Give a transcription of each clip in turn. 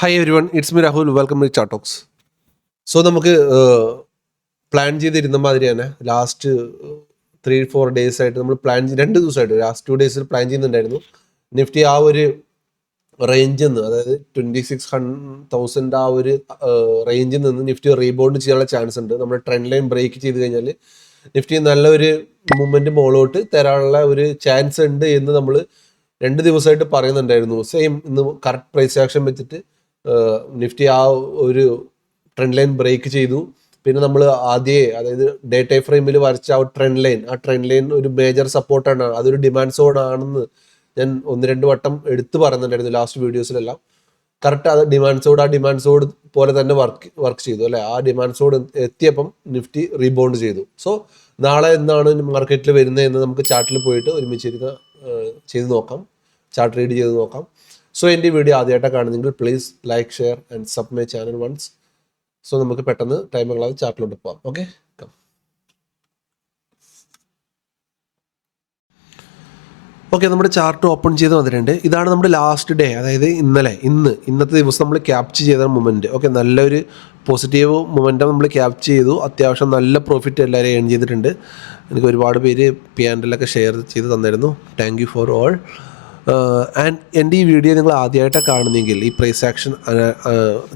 Hi everyone it's me Rahul welcome to ചാട്ടോക്സ് so നമുക്ക് plan ചെയ്തിരുന്ന മാതിരി തന്നെ ലാസ്റ്റ് ത്രീ ഫോർ ഡേയ്സ് ആയിട്ട് നമ്മൾ പ്ലാൻ രണ്ട് ദിവസമായിട്ട് ലാസ്റ്റ് ടു ഡേയ്സിൽ പ്ലാൻ ചെയ്യുന്നുണ്ടായിരുന്നു. നിഫ്റ്റി ആ ഒരു റേഞ്ചിൽ നിന്ന് അതായത് ട്വന്റി സിക്സ് ഹൺ തൗസൻഡ് ആ ഒരു റേഞ്ചിൽ നിന്ന് നിഫ്റ്റി റീബൗണ്ട് ചെയ്യാനുള്ള ചാൻസ് ഉണ്ട്. നമ്മുടെ ട്രെൻഡ് ലൈൻ ബ്രേക്ക് ചെയ്ത് കഴിഞ്ഞാൽ നിഫ്റ്റി നല്ലൊരു മൂവ്മെന്റ് മുകളോട്ട് തരാനുള്ള ഒരു ചാൻസ് ഉണ്ട് എന്ന് നമ്മൾ രണ്ട് ദിവസമായിട്ട് പറയുന്നുണ്ടായിരുന്നു. സെയിം ഇന്ന് കറക്റ്റ് പ്രൈസ് ആക്ഷൻ വെച്ചിട്ട് നിഫ്റ്റി ആ ഒരു ട്രെൻഡ് ലൈൻ ബ്രേക്ക് ചെയ്തു. പിന്നെ നമ്മൾ ആദ്യേ അതായത് ഡേ ടൈം ഫ്രെയിമിൽ വരച്ച ആ ട്രെൻഡ് ലൈൻ ആ ട്രെൻഡ് ലൈൻ ഒരു മേജർ സപ്പോർട്ടാണ് അതൊരു ഡിമാൻഡ് സോൺ ആണെന്ന് ഞാൻ ഒന്ന് രണ്ട് വട്ടം എടുത്തു പറയുന്നുണ്ടായിരുന്നു ലാസ്റ്റ് വീഡിയോസിലെല്ലാം കറക്റ്റ് അത് ഡിമാൻഡ് സോഡ് ആ ഡിമാൻഡ് സോഡ് പോലെ തന്നെ വർക്ക് വർക്ക് ചെയ്തു അല്ലെ? ആ ഡിമാൻഡ് സോഡ് എത്തിയപ്പം നിഫ്റ്റി റീബൗണ്ട് ചെയ്തു. സോ നാളെ എന്താണ് മാർക്കറ്റിൽ വരുന്നത് എന്ന് നമുക്ക് ചാർട്ടിൽ പോയിട്ട് ഒരുമിച്ചിരുന്ന് ചെയ്ത് നോക്കാം. ചാർട്ട് റീഡ് ചെയ്ത് നോക്കാം. സോ എന്റെ വീഡിയോ ആദ്യമായിട്ടാണ് കാണുന്നെങ്കിൽ please like share and sub my channel once so നമുക്ക് പെട്ടെന്ന് ടൈമുകളാതെ ചാർട്ടിലോട്ട് പോവാം. ഓക്കെ ഓക്കെ നമ്മുടെ ചാർട്ട് ഓപ്പൺ ചെയ്ത് വന്നിട്ടുണ്ട്. ഇതാണ് നമ്മുടെ ലാസ്റ്റ് ഡേ അതായത് ഇന്നലെ. ഇന്ന്. ഇന്നത്തെ ദിവസം നമ്മൾ ക്യാപ്ചർ ചെയ്ത മൊമെന്റ് ഓക്കെ നല്ലൊരു പോസിറ്റീവ് മൊമെന്റം നമ്മൾ ക്യാപ്ചർ ചെയ്തു. അത്യാവശ്യം നല്ല പ്രോഫിറ്റ് എല്ലാവരും ഏൺ ചെയ്തിട്ടുണ്ട്. എനിക്ക് ഒരുപാട് പേര് പി ആൻഡിലൊക്കെ ഷെയർ ചെയ്ത് തന്നിരുന്നു. Thank you for all and എന്റെ ഈ വീഡിയോ നിങ്ങൾ ആദ്യമായിട്ടാണ് കാണുന്നെങ്കിൽ ഈ പ്രൈസ് ആക്ഷൻ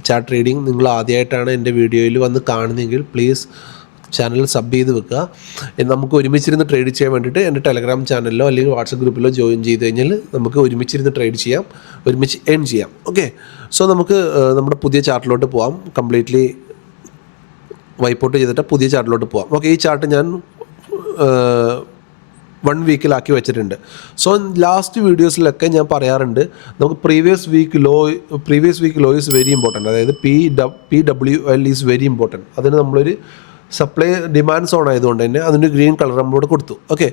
ചാർട്ട് റീഡിങ് നിങ്ങൾ ആദ്യമായിട്ടാണ് എന്റെ വീഡിയോയിൽ വന്ന് കാണുന്നതെങ്കിൽ പ്ലീസ് ചാനൽ സബ് ചെയ്ത് വെക്കുക. നമുക്ക് ഒരുമിച്ചിരുന്ന് ട്രേഡ് ചെയ്യാൻ വേണ്ടിയിട്ട് എന്റെ ടെലഗ്രാം ചാനലിലോ അല്ലെങ്കിൽ വാട്സപ്പ് ഗ്രൂപ്പിലോ ജോയിൻ ചെയ്ത് കഴിഞ്ഞാൽ നമുക്ക് ഒരുമിച്ചിരുന്ന് ട്രേഡ് ചെയ്യാം ഒരുമിച്ച് ഏൺ ചെയ്യാം. ഓക്കെ സോ നമുക്ക് നമ്മുടെ പുതിയ ചാർട്ടിലോട്ട് പോവാം. കംപ്ലീറ്റ്ലി വൈപ്പ് ഔട്ട് ചെയ്തിട്ട് പുതിയ ചാർട്ടിലോട്ട് പോവാം. ഓക്കെ ഈ ചാർട്ട് ഞാൻ വൺ വീക്കിലാക്കി വെച്ചിട്ടുണ്ട്. സോ ലാസ്റ്റ് വീഡിയോസിലൊക്കെ ഞാൻ പറയാറുണ്ട് നമുക്ക് previous week low previous week low is very important അതായത് P P W L is very important അതിന് നമ്മളൊരു സപ്ലൈ ഡിമാൻഡ് സോൺ ആയതുകൊണ്ട് തന്നെ അതിന് ഗ്രീൻ കളർ നമ്മളോട് കൊടുത്തു. ഓക്കെ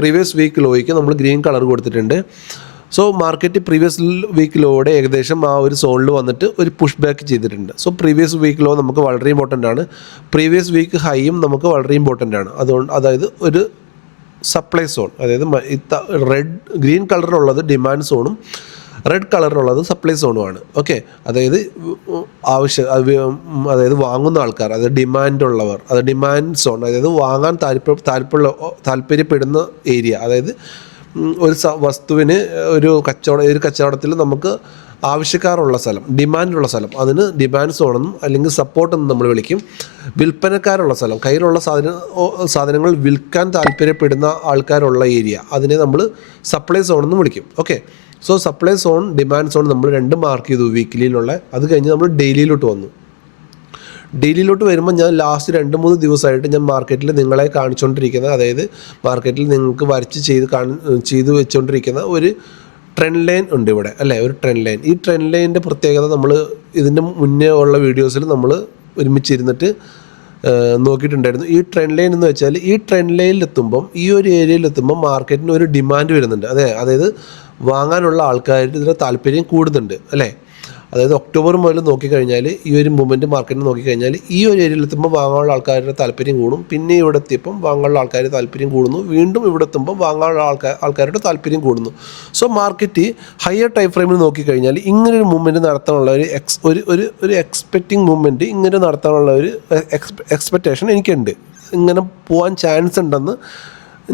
പ്രീവിയസ് വീക്ക് ലോയ്ക്ക് നമ്മൾ ഗ്രീൻ കളർ കൊടുത്തിട്ടുണ്ട്. സോ മാർക്കറ്റ് പ്രീവിയസ് വീക്ക് ലോയുടെ ഏകദേശം ആ ഒരു സോണിൽ വന്നിട്ട് ഒരു പുഷ് ബാക്ക് ചെയ്തിട്ടുണ്ട്. സോ പ്രീവിയസ് വീക്ക് ലോ നമുക്ക് വളരെ ഇമ്പോർട്ടന്റ് ആണ്. പ്രീവിയസ് വീക്ക് ഹൈയും നമുക്ക് വളരെ ഇമ്പോർട്ടന്റ് ആണ്. അതുകൊണ്ട് അതായത് ഒരു സപ്ലൈ സോൺ അതായത് റെഡ് ഗ്രീൻ കളറിലുള്ളത് ഡിമാൻഡ് സോണും റെഡ് കളറിലുള്ളത് സപ്ലൈ സോണുമാണ് ഓക്കെ അതായത് ആവശ്യ അതായത് വാങ്ങുന്ന ആൾക്കാർ അതായത് ഡിമാൻഡ് ഉള്ളവർ അത് ഡിമാൻഡ് സോൺ അതായത് വാങ്ങാൻ താല്പര്യ താല്പര്യ താല്പര്യപ്പെടുന്ന ഏരിയ അതായത് ഒരു വസ്തുവിന് ഒരു കച്ചവട ഒരു കച്ചവടത്തിൽ നമുക്ക് ആവശ്യക്കാരുള്ള സ്ഥലം ഡിമാൻഡുള്ള സ്ഥലം അതിന് ഡിമാൻഡ് സോണെന്നും അല്ലെങ്കിൽ സപ്പോർട്ട് എന്നും നമ്മൾ വിളിക്കും. വിൽപ്പനക്കാരുള്ള സ്ഥലം കയ്യിലുള്ള സാധന സാധനങ്ങൾ വിൽക്കാൻ താല്പര്യപ്പെടുന്ന ആൾക്കാരുള്ള ഏരിയ അതിനെ നമ്മൾ സപ്ലൈ സോണെന്നും വിളിക്കും. Okay so supply zone demand zone നമ്മൾ രണ്ട് മാർക്ക് ചെയ്തു വീക്കിലിയിലുള്ള അത് കഴിഞ്ഞ് നമ്മൾ ഡെയിലിയിലോട്ട് വന്നു. ഡെയിലിയിലോട്ട് വരുമ്പോൾ ഞാൻ ലാസ്റ്റ് രണ്ട് മൂന്ന് ദിവസമായിട്ട് ഞാൻ മാർക്കറ്റിൽ നിങ്ങളെ കാണിച്ചുകൊണ്ടിരിക്കുന്ന അതായത് മാർക്കറ്റിൽ നിങ്ങൾക്ക് വരച്ച് ചെയ്ത് കാണി ചെയ്ത് വെച്ചുകൊണ്ടിരിക്കുന്ന ഒരു ട്രെൻഡ് ലൈൻ ഉണ്ട് ഇവിടെ അല്ലേ? ഒരു ട്രെൻഡ് ലൈൻ ഈ ട്രെൻഡ് ലൈനിന്റെ പ്രത്യേകത നമ്മൾ ഇതിന്റെ മുന്നേ ഉള്ള വീഡിയോസിൽ നമ്മൾ ഒരുമിച്ചിരുന്നിട്ട് നോക്കിയിട്ടുണ്ടായിരുന്നു. ഈ ട്രെൻഡ് ലൈൻ എന്ന് വെച്ചാൽ ഈ ട്രെൻഡ് ലൈനിൽ എത്തുമ്പം ഈ ഒരു ഏരിയയിൽ എത്തുമ്പോൾ മാർക്കറ്റിന് ഒരു ഡിമാൻഡ് വരുന്നുണ്ട്. അതെ അതായത് വാങ്ങാനുള്ള ആൾക്കാരുടെ താല്പര്യം കൂടുന്നുണ്ട് അല്ലേ? അതായത് ഒക്ടോബർ മുതൽ നോക്കിക്കഴിഞ്ഞാൽ ഈ ഒരു മൂവ്മെന്റ് മാർക്കറ്റിൽ നോക്കിക്കഴിഞ്ഞാൽ ഈ ഒരു ഏരിയയിൽ എത്തുമ്പോൾ വാങ്ങാനുള്ള ആൾക്കാരുടെ താല്പര്യം കൂടും. പിന്നെ ഇവിടെ എത്തിയപ്പം വാങ്ങാനുള്ള ആൾക്കാരുടെ താല്പര്യം കൂടുന്നു. വീണ്ടും ഇവിടെ എത്തുമ്പോൾ വാങ്ങാനുള്ള ആൾക്കാർ ആൾക്കാരുടെ താല്പര്യം കൂടുന്നു. സോ മാർക്കറ്റ് ഹയർ ടൈം ഫ്രെയിമിൽ നോക്കിക്കഴിഞ്ഞാൽ ഇങ്ങനെ ഒരു മൂവ്മെന്റ് നടത്താനുള്ള ഒരു എക്സ് ഒരു ഒരു ഒരു എക്സ്പെക്റ്റിംഗ് മൂവ്മെന്റ് ഇങ്ങനെ നടത്താനുള്ള ഒരു എക്സ്പെക്റ്റേഷൻ എനിക്കുണ്ട്. ഇങ്ങനെ പോകാൻ ചാൻസ് ഉണ്ടെന്ന്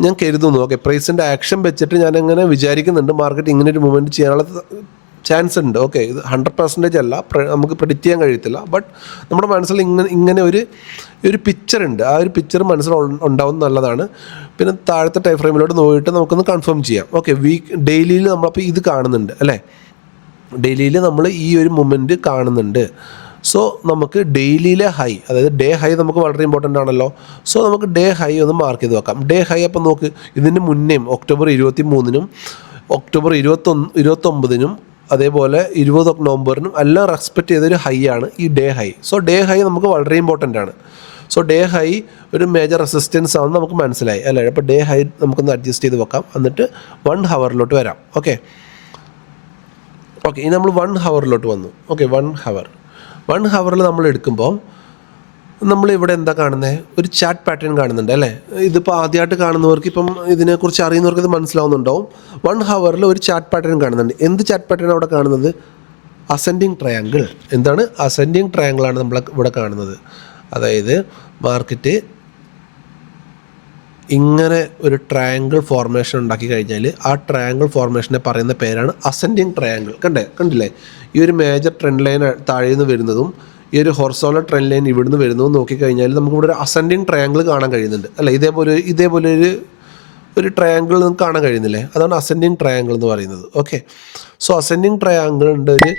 ഞാൻ കരുതുന്നു. ഓക്കെ പ്രൈസിന്റെ ആക്ഷൻ വെച്ചിട്ട് ഞാൻ അങ്ങനെ വിചാരിക്കുന്നുണ്ട്. മാർക്കറ്റ് ഇങ്ങനെ ഒരു മൂവ്മെന്റ് ചെയ്യാനുള്ള ചാൻസ് ഉണ്ട്. ഓക്കെ ഇത് ഹൺഡ്രഡ് പെർസെന്റേജ് അല്ല. നമുക്ക് പ്രിഡിക്റ്റ് ചെയ്യാൻ കഴിയത്തില്ല. ബട്ട് നമ്മുടെ മനസ്സിൽ ഇങ്ങനെ ഇങ്ങനെ ഒരു ഒരു പിക്ചർ ഉണ്ട്. ആ ഒരു പിക്ചർ മനസ്സിൽ ഉണ്ടാവും നല്ലതാണ്. പിന്നെ താഴത്തെ ടൈം ഫ്രെയിമിലോട്ട് നോക്കിയിട്ട് നമുക്കൊന്ന് കൺഫേം ചെയ്യാം. ഓക്കെ വീക്ക് ഡെയിലിയിൽ നമ്മളപ്പോൾ ഇത് കാണുന്നുണ്ട് അല്ലേ? ഡെയിലിയിൽ നമ്മൾ ഈ ഒരു മൊമെന്റ് കാണുന്നുണ്ട്. സോ നമുക്ക് ഡെയിലിയിലെ ഹൈ അതായത് ഡേ ഹൈ നമുക്ക് വളരെ ഇമ്പോർട്ടന്റ് ആണല്ലോ. സോ നമുക്ക് ഡേ ഹൈ ഒന്ന് മാർക്ക് ചെയ്ത് വെക്കാം. ഡേ ഹൈ അപ്പം നോക്ക് ഇതിന് മുന്നേയും ഒക്ടോബർ ഇരുപത്തി മൂന്നിനും ഒക്ടോബർ ഇരുപത്തൊന്ന് ഇരുപത്തൊമ്പതിനും അതേപോലെ ഇരുപത് നവംബറിനും എല്ലാം റെസ്പെക്റ്റ് ചെയ്തൊരു ഹൈ ആണ് ഈ day high so day high നമുക്ക് വളരെ ഇമ്പോർട്ടന്റ് ആണ്. സോ ഡേ ഹൈ ഒരു മേജർ റെസിസ്റ്റൻസ് ആണെന്ന് നമുക്ക് മനസ്സിലായി. അല്ലേ? അപ്പോൾ ഡേ ഹൈ നമുക്കൊന്ന് അഡ്ജസ്റ്റ് ചെയ്ത് വെക്കാം. എന്നിട്ട് വൺ ഹവറിലോട്ട് വരാം. ഓക്കെ ഓക്കെ ഇനി നമ്മൾ വൺ ഹവറിലോട്ട് വന്നു. ഓക്കെ വൺ ഹവർ വൺ ഹവറിൽ നമ്മൾ എടുക്കുമ്പോൾ നമ്മൾ ഇവിടെ എന്താ കാണുന്നത് ഒരു ചാറ്റ് പാറ്റേൺ കാണുന്നുണ്ട് അല്ലേ? ഇതിപ്പോൾ ആദ്യമായിട്ട് കാണുന്നവർക്ക് ഇപ്പം ഇതിനെക്കുറിച്ച് അറിയുന്നവർക്ക് ഇത് മനസ്സിലാവുന്നുണ്ടാവും. വൺ ഹവറിൽ ഒരു ചാറ്റ് പാറ്റേൺ കാണുന്നുണ്ട്. എന്ത് ചാറ്റ് പാറ്റേൺ അവിടെ കാണുന്നത്? അസെൻഡിങ് ട്രയാങ്കിൾ എന്താണ്? അസെൻഡിങ് ട്രയാങ്കിളാണ് നമ്മൾ ഇവിടെ കാണുന്നത്. അതായത് മാർക്കറ്റ് ഇങ്ങനെ ഒരു ട്രയാങ്കിൾ ഫോർമേഷൻ ഉണ്ടാക്കി കഴിഞ്ഞാൽ ആ ട്രയാങ്കിൾ ഫോർമേഷനെ പറയുന്ന പേരാണ് അസെൻഡിങ് ട്രയാങ്കിൾ കണ്ടേ? കണ്ടില്ലേ? ഈ ഒരു മേജർ ട്രെൻഡ് ലൈൻ താഴെ നിന്ന് വരുന്നതും ഈ ഒരു ഹൊർസോളർ ട്രെൻഡ് ലൈൻ ഇവിടുന്ന് വരുന്നു നോക്കിക്കഴിഞ്ഞാൽ നമുക്ക് ഇവിടെ ഒരു അസെൻഡിങ് ട്രയാങ്കിൾ കാണാൻ കഴിയുന്നുണ്ട്. അല്ല? ഇതേപോലെ ഇതേപോലെ ഒരു ഒരു ട്രയാങ്കിൾ നിങ്ങൾക്ക് കാണാൻ കഴിയുന്നില്ലേ? അതാണ് അസെൻഡിങ് ട്രയാങ്കിൾ എന്ന് പറയുന്നത്. ഓക്കെ സോ അസെൻഡിങ് ട്രയാങ്കിളിന്റെ ഒരു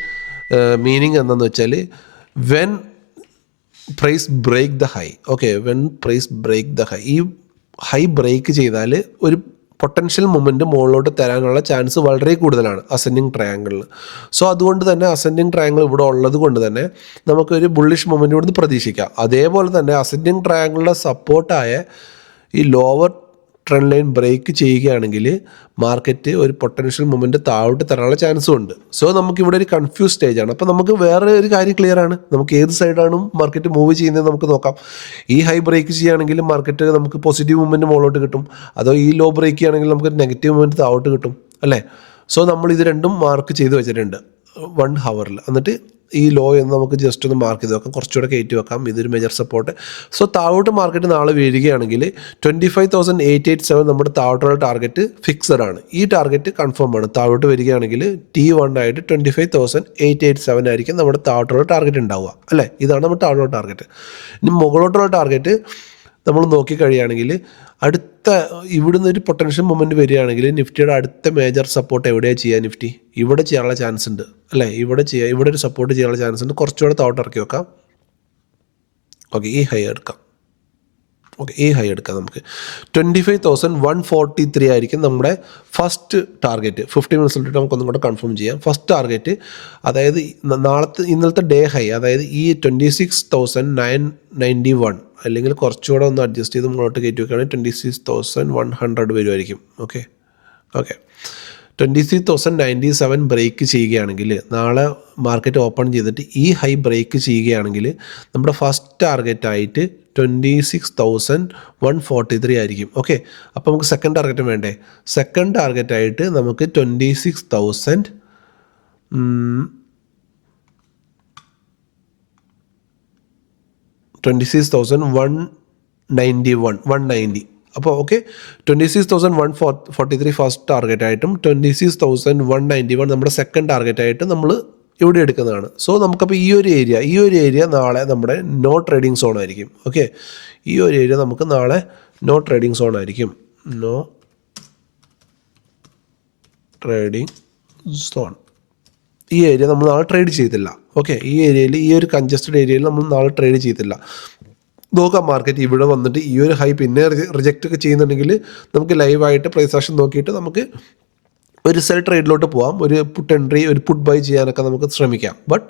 മീനിങ് എന്താണെന്ന് വെച്ചാൽ when price break the high okay when price break the high ഈ ഹൈ ബ്രേക്ക് ചെയ്താൽ ഒരു പൊട്ടൻഷ്യൽ മൊമെന്റ് മുകളിലോട്ട് തരാനുള്ള ചാൻസ് വളരെ കൂടുതലാണ് അസെൻഡിങ് ട്രയാങ്കിളിൽ സോ അതുകൊണ്ട് തന്നെ അസെൻഡിങ് ട്രയാങ്കിൾ ഇവിടെ ഉള്ളത് കൊണ്ട് തന്നെ നമുക്കൊരു ബുള്ളിഷ് മൊമെന്റ് ഇവിടുന്ന് പ്രതീക്ഷിക്കാം. അതേപോലെ തന്നെ അസെൻഡിങ് ട്രയാങ്കിളിന്റെ സപ്പോർട്ടായ ഈ ലോവർ ട്രെൻഡ് ലൈൻ ബ്രേക്ക് ചെയ്യുകയാണെങ്കിൽ മാർക്കറ്റ് ഒരു പൊട്ടൻഷ്യൽ മൊമെന്റ് താഴോട്ട് തരാനുള്ള ചാൻസും ഉണ്ട്. സോ നമുക്കിവിടെ ഒരു കൺഫ്യൂസ് സ്റ്റേജാണ് അപ്പോൾ നമുക്ക് വേറെ ഒരു കാര്യം ക്ലിയർ ആണ്. നമുക്ക് ഏത് സൈഡാണ് മാർക്കറ്റ് മൂവ് ചെയ്യുന്നത് നമുക്ക് നോക്കാം. ഈ ഹൈ ബ്രേക്ക് ചെയ്യുകയാണെങ്കിൽ മാർക്കറ്റ് നമുക്ക് പോസിറ്റീവ് മൂവ്മെന്റ് മുകളിലോട്ട് കിട്ടും. അതോ ഈ ലോ ബ്രേക്ക് ചെയ്യുകയാണെങ്കിൽ നമുക്ക് നെഗറ്റീവ് മൂവ്മെന്റ് താഴോട്ട് കിട്ടും. അല്ലേ? സോ നമ്മൾ ഇത് രണ്ടും മാർക്ക് ചെയ്ത് വെച്ചിട്ടുണ്ട്. വൺ ഹവറിൽ എന്നിട്ട് ഈ ലോ എന്ന് നമുക്ക് ജസ്റ്റ് ഒന്ന് മാർക്ക് ചെയ്ത് വെക്കാം. കുറച്ചുകൂടെ കയറ്റി വെക്കാം. ഇതൊരു മേജർ സപ്പോർട്ട് സോ താഴോട്ട് മാർക്കറ്റ് നാളെ വീഴുകയാണെങ്കിൽ twenty five thousand eight eight seven നമ്മുടെ താഴോട്ടുള്ള ടാർഗറ്റ് ഫിക്സഡ് ആണ്. ഈ ടാർഗറ്റ് കൺഫേം ആണ്. താഴോട്ട് വരികയാണെങ്കിൽ ടി വൺ ആയിട്ട് twenty five thousand eight eight seven ആയിരിക്കും നമ്മുടെ താഴോട്ടുള്ള ടാർഗറ്റ് ഉണ്ടാവുക. അല്ലേ? ഇതാണ് നമ്മുടെ താഴോട്ടുള്ള ടാർഗറ്റ് ഇനി മുകളോട്ടുള്ള ടാർഗറ്റ് നമ്മൾ നോക്കി കഴിയുകയാണെങ്കിൽ അടുത്ത ഇവിടുന്ന് ഒരു പൊട്ടൻഷ്യൽ മൊമെന്റ് വരികയാണെങ്കിൽ നിഫ്റ്റിയുടെ അടുത്ത മേജർ സപ്പോർട്ട് എവിടെയാണ് ചെയ്യുക നിഫ്റ്റി? ഇവിടെ ചെയ്യാനുള്ള ചാൻസ് ഉണ്ട് അല്ലേ? ഇവിടെ ചെയ്യുക ഇവിടെ ഒരു സപ്പോർട്ട് ചെയ്യാനുള്ള ചാൻസ് ഉണ്ട്. കുറച്ചുകൂടെ താഴോട്ട് ഇറക്കി വെക്കാം. ഓക്കെ ഈ ഹൈ എടുക്കാം. ഓക്കെ ഈ ഹൈ എടുക്കാം നമുക്ക്. Twenty five thousand one forty three ആയിരിക്കും നമ്മുടെ ഫസ്റ്റ് ടാർഗറ്റ് ഫിഫ്റ്റി മിനിറ്റ്സ് ഇട്ടിട്ട് നമുക്കൊന്നും കൂടെ കൺഫേം ചെയ്യാം. ഫസ്റ്റ് ടാർഗറ്റ് അതായത് നാളത്തെ ഇന്നലത്തെ ഡേ ഹൈ അതായത് ഈ twenty six thousand nine ninety one അല്ലെങ്കിൽ കുറച്ചുകൂടെ ഒന്ന് അഡ്ജസ്റ്റ് ചെയ്ത് മുന്നോട്ട് കയറ്റി വെക്കുകയാണെങ്കിൽ twenty six thousand one hundred വരുമായിരിക്കും okay okay twenty three thousand ninety seven break ചെയ്യുകയാണെങ്കിൽ നാളെ മാർക്കറ്റ് ഓപ്പൺ ചെയ്തിട്ട് ഈ ഹൈ ബ്രേക്ക് ചെയ്യുകയാണെങ്കിൽ നമ്മുടെ ഫസ്റ്റ് ടാർഗറ്റ് ആയിട്ട് twenty six thousand one forty three ആയിരിക്കും. ഓക്കെ അപ്പോൾ നമുക്ക് സെക്കൻഡ് ടാർഗറ്റും വേണ്ടേ? സെക്കൻഡ് ടാർഗറ്റായിട്ട് നമുക്ക് twenty six thousand twenty six thousand one ninety one one ninety അപ്പോൾ okay twenty six thousand one four forty three first ടാർഗറ്റായിട്ടും twenty six thousand one ninety one നമ്മുടെ second ടാർഗറ്റായിട്ട് നമ്മൾ ഇവിടെ എടുക്കുന്നതാണ്. സോ നമുക്കപ്പോൾ ഈ ഒരു ഏരിയ ഈ ഒരു ഏരിയ നാളെ നമ്മുടെ നോ ട്രേഡിംഗ് സോൺ ആയിരിക്കും. ഓക്കെ ഈ ഒരു ഏരിയ നമുക്ക് നാളെ നോ ട്രേഡിംഗ് സോൺ ആയിരിക്കും. നോ ട്രേഡിംഗ് സോൺ ഈ ഏരിയ നമ്മൾ നാളെ ട്രേഡ് ചെയ്തില്ല ഓക്കെ ഈ ഏരിയയിൽ ഈ ഒരു കൺജസ്റ്റഡ് ഏരിയയിൽ നമ്മൾ നാളെ ട്രേഡ് ചെയ്തില്ല നോക്കാം മാർക്കറ്റ് ഇവിടെ വന്നിട്ട് ഈ ഒരു ഹൈ പിന്നെ റിജക്റ്റ് ഒക്കെ ചെയ്യുന്നുണ്ടെങ്കിൽ നമുക്ക് ലൈവായിട്ട് പ്രൈസ് ആക്ഷൻ നോക്കിയിട്ട് നമുക്ക് ഒരു സെൽ ട്രേഡിലോട്ട് പോവാം. ഒരു പുട്ട് എൻട്രി ഒരു പുട്ട് ബൈ ചെയ്യാനൊക്കെ നമുക്ക് ശ്രമിക്കാം. ബട്ട്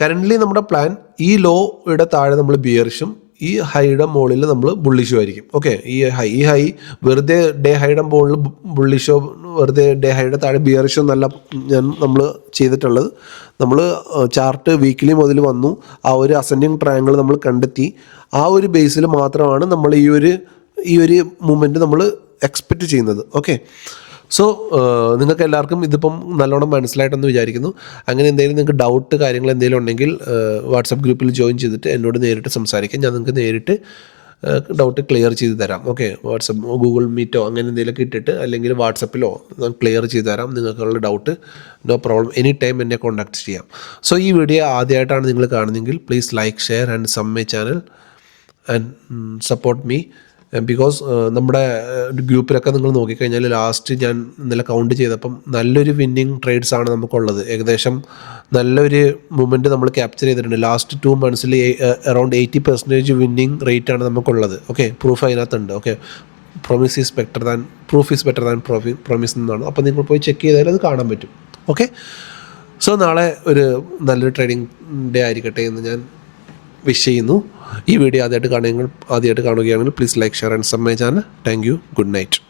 കറന്റ്ലി നമ്മുടെ പ്ലാൻ ഈ ലോയുടെ താഴെ നമ്മൾ ബിയർഷും ഈ ഹൈയുടെ മുകളിൽ നമ്മൾ ബുള്ളിഷോ ആയിരിക്കും. ഓക്കെ ഈ ഹൈ ഈ ഹൈ വെറുതെ ഡേ ഹൈയുടെ മുകളിൽ ബുള്ളിഷോ വെറുതെ ഡേ ഹൈയുടെ താഴെ ബിയർഷോ നല്ല ഞാൻ നമ്മൾ ചെയ്തിട്ടുള്ളത്. നമ്മൾ ചാർട്ട് വീക്കിലി മുതൽ വന്നു. ആ ഒരു അസെൻഡിങ് ട്രയാങ്കിൾ നമ്മൾ കണ്ടെത്തി. ആ ഒരു ബേസിൽ മാത്രമാണ് നമ്മൾ ഈ ഒരു ഈ ഒരു മൂമെന്റ് നമ്മൾ എക്സ്പെക്റ്റ് ചെയ്യുന്നത്. ഓക്കെ സോ നിങ്ങൾക്ക് എല്ലാവർക്കും ഇതിപ്പം നല്ലോണം മനസ്സിലായിട്ടെന്ന് വിചാരിക്കുന്നു. അങ്ങനെ എന്തെങ്കിലും നിങ്ങൾക്ക് ഡൗട്ട് കാര്യങ്ങൾ എന്തെങ്കിലും ഉണ്ടെങ്കിൽ വാട്സപ്പ് ഗ്രൂപ്പിൽ ജോയിൻ ചെയ്തിട്ട് എന്നോട് നേരിട്ട് സംസാരിക്കാം. ഞാൻ നിങ്ങൾക്ക് നേരിട്ട് ഡൗട്ട് ക്ലിയർ ചെയ്ത് തരാം. ഓക്കെ വാട്സപ്പ് ഗൂഗിൾ മീറ്റോ അങ്ങനെ എന്തെങ്കിലുമൊക്കെ ഇട്ടിട്ട് അല്ലെങ്കിൽ വാട്സപ്പിലോ ക്ലിയർ ചെയ്ത് തരാം. നിങ്ങൾക്കുള്ള doubt no problem any time എന്നെ കോൺടാക്ട് ചെയ്യാം. സോ ഈ വീഡിയോ ആദ്യമായിട്ടാണ് നിങ്ങൾ കാണുന്നതെങ്കിൽ please like share and sum my channel and support me because നമ്മുടെ ഗ്രൂപ്പിലൊക്കെ നിങ്ങൾ നോക്കിക്കഴിഞ്ഞാൽ ലാസ്റ്റ് ഞാൻ ഇന്നലെ കൗണ്ട് ചെയ്തപ്പം നല്ലൊരു വിന്നിങ് ട്രേഡ്സ് ആണ് നമുക്കുള്ളത്. ഏകദേശം നല്ലൊരു മൂമെന്റ് നമ്മൾ ക്യാപ്ചർ ചെയ്തിട്ടുണ്ട്. Last two മന്ത്സിൽ around eighty percentage winning rate ആണ് നമുക്കുള്ളത്. ഓക്കെ പ്രൂഫ് അതിനകത്തുണ്ട്. Okay promise is better than proof is better than പ്രൊഫി promise എന്നാണ്. അപ്പോൾ നിങ്ങൾ പോയി ചെക്ക് ചെയ്താൽ അത് കാണാൻ പറ്റും. ഓക്കെ സോ നാളെ ഒരു നല്ലൊരു ട്രേഡിംഗ് ഡേ ആയിരിക്കട്ടെ എന്ന് ഞാൻ വിഷ് ചെയ്യുന്നു. ഈ വീഡിയോ ആദ്യമായിട്ട് കാണുകയാണെങ്കിൽ ആദ്യമായിട്ട് കാണുകയാണെങ്കിൽ പ്ലീസ് ലൈക്ക് ഷെയർ ആൻഡ് സമ്മേ channel thank you good night